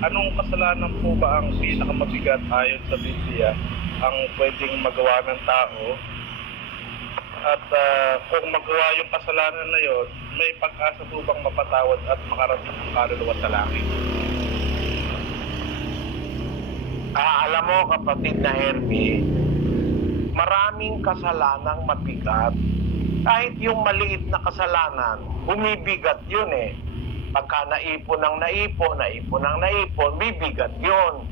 Anong kasalanan po ba ang pinakamabigat ayon sa Biblia ang pwedeng magawa ng tao? At kung magawa yung kasalanan na yon, may pag-asa po bang mapatawad at makarating ang kaluluwa sa langit? Alam mo kapatid na Hermie, maraming kasalanang mabigat. Kahit yung maliit na kasalanan, bumibigat yun eh. Pagka naipon ng naipon, bibigat yun.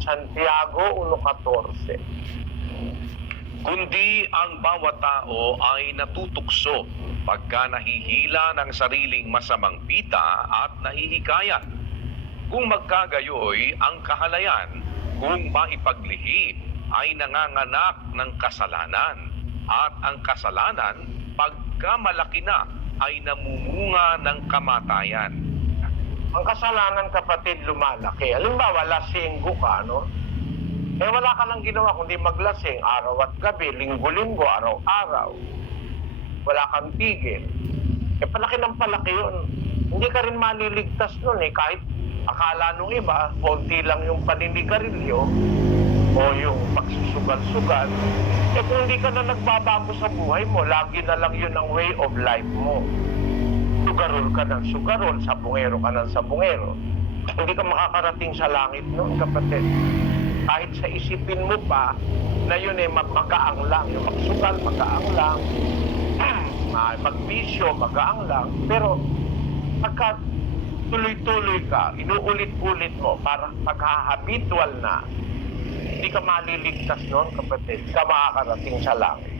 Santiago 1:14. Kundi ang bawat tao ay natutukso pagka nahihila ng sariling masamang pita at nahihikayat. Kung magkagayoy ang kahalayan, kung maipaglihi ay nanganganak ng kasalanan. At ang kasalanan, pagka malaki na, ay namumunga ng kamatayan. Ang kasalanan kapatid lumalaki. Halimbawa, lasinggo ka, no? Wala ka lang ginawa kundi maglasing araw at gabi, linggo-linggo, araw-araw. Wala kang tigil. Palaki ng palaki yun. Hindi ka rin maliligtas nun eh. Kahit akala nung iba, konti lang yung paninigarilyo o yung pagsusugal-sugal. Kung hindi ka na nagbabago sa buhay mo, lagi na lang yun ang way of life mo. Sugarol ka ng sugarol, sabungero ka ng sabungero. Hindi ka makakarating sa langit noon, kapatid. Kahit sa isipin mo pa na yun ay magaang lang. Yung magsugal, magaang lang. Magbisyo, magaang lang. Pero pagka tuloy-tuloy ka, inuulit-ulit mo, para paghahabitual na, hindi ka maliligtas noon, kapatid. Hindi ka makakarating sa langit.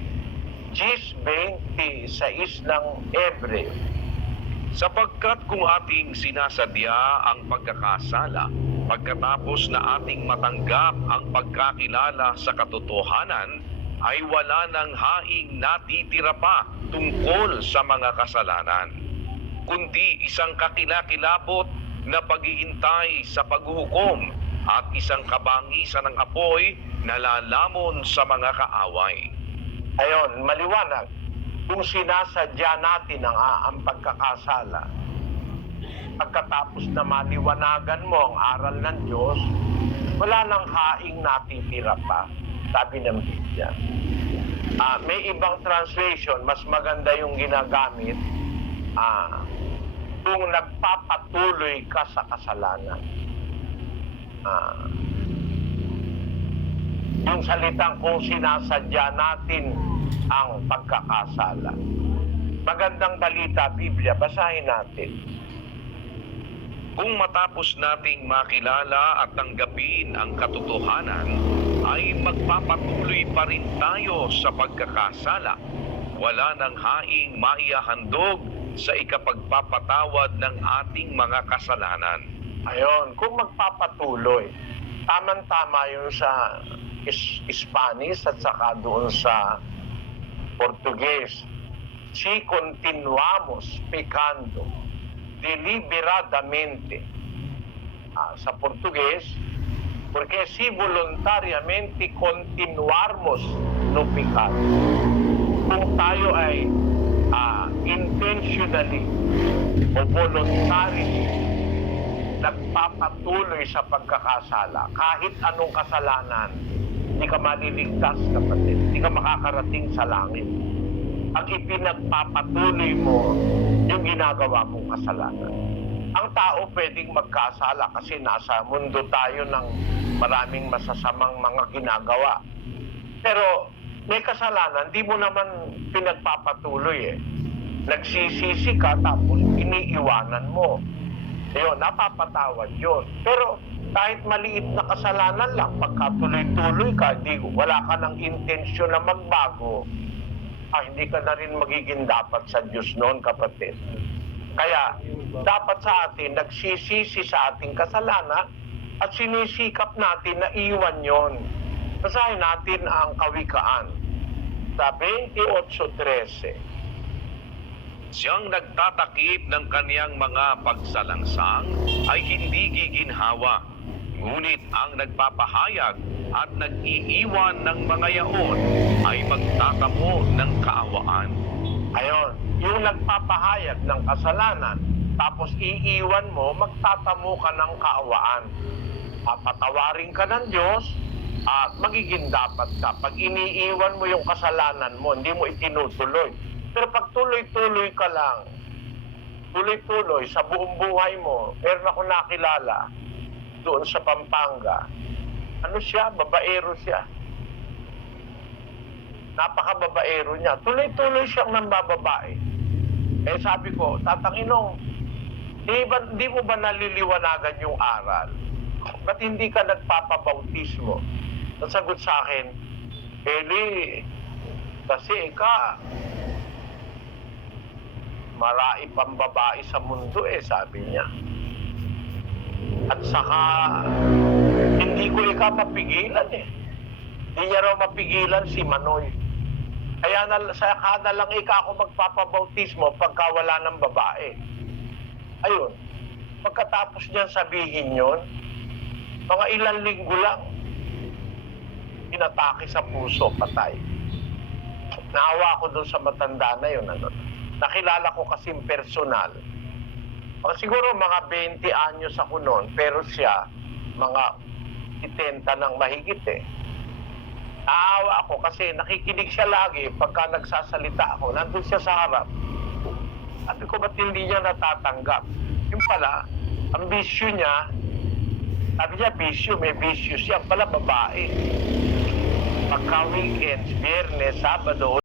10:26 ng Hebreo. Sapagkat kung ating sinasadya ang pagkakasala, pagkatapos na ating matanggap ang pagkakilala sa katotohanan, ay wala nang haing natitira pa tungkol sa mga kasalanan, kundi isang kakilakilabot na paghihintay sa paghuhukom at isang kabangisan ng apoy na lalamon sa mga kaaway. Ayon, maliwanag. Kung sinasadya natin ang pagkakasala, pagkatapos na maliwanagan mo ang aral ng Diyos, wala nang haing natitira pa, sabi ng Biblia. May ibang translation, mas maganda yung ginagamit, kung nagpapatuloy ka sa kasalanan. Yung salitang kung sinasadya natin ang pagkakasala. Magandang balita, Biblia, basahin natin. Kung matapos nating makilala at tanggapin ang katotohanan, ay magpapatuloy pa rin tayo sa pagkakasala. Wala nang haing maihahandog sa ikapagpapatawad ng ating mga kasalanan. Ayon, kung magpapatuloy, tamang-tama yun sa Spanish at saka doon sa Portuguese. Si continuamos pecando deliberadamente. Sa Portuguese, porque si voluntariamente continuarmos no pecado. Kung tayo ay intentionally o voluntarily nagpapatuloy sa pagkakasala, kahit anong kasalanan, hindi ka maliligtas, kapatid. Hindi ka makakarating sa langit. Ang ipinagpapatuloy mo, yung ginagawa mong kasalanan. Ang tao pwedeng magkasala kasi nasa mundo tayo ng maraming masasamang mga ginagawa. Pero may kasalanan, di mo naman pinagpapatuloy eh. Nagsisisi ka tapos iniiwanan mo. Ayun, napapatawad yun. Pero kahit maliit na kasalanan lang, pagka tuloy-tuloy ka, wala ka ng intensyon na magbago, hindi ka na rin magiging dapat sa Diyos noon, kapatid. Kaya, dapat sa atin, nagsisisi sa ating kasalanan at sinisikap natin na iwan yon. Basahin natin ang Kawikaan sa 28:13. Siyang nagtatakip ng kaniyang mga pagsalangsang ay hindi giginhawa, ngunit ang nagpapahayag at nag-iiwan ng mga yaon ay magtatamo ng kaawaan. Ayon, yung nagpapahayag ng kasalanan tapos iiwan mo, magtatamo ka ng kaawaan. Papatawarin ka ng Diyos at magiging dapat ka. Pag iniiwan mo yung kasalanan mo, hindi mo itinutuloy. Pero pag tuloy-tuloy ka lang, tuloy-tuloy sa buong buhay mo, meron ako nakilala doon sa Pampanga. Ano siya? Babaero siya. Napaka-babaero niya. Tuloy-tuloy siyang nambababae. Eh sabi ko, Tatanginong, di mo ba naliliwanagan yung aral? Ba't hindi ka nagpapabautismo? Nasagot sa akin, Eli, kasi marami pang babae sa mundo sabi niya. At saka, hindi ko mapigilan Hindi niya raw mapigilan si Manoy. Kaya saka na lang ako magpapabautismo pagka wala ng babae. Ayun. Pagkatapos niyan sabihin yun, mga ilang linggo lang, inatake sa puso, patay. Naawa ko doon sa matanda na yun. Nakilala ko kasing personal. Siguro mga 20 anyos ako noon, pero siya, mga 70 ng mahigit Naawa ako kasi nakikinig siya lagi pagka nagsasalita ako. Nandun siya sa harap. Sabi ko, ba't hindi niya natatanggap? Yung pala, ang bisyo niya, sabi niya, bisyo, may bisyo siya. Pala, babae. Pagka weekends, Biyernes, Sabado,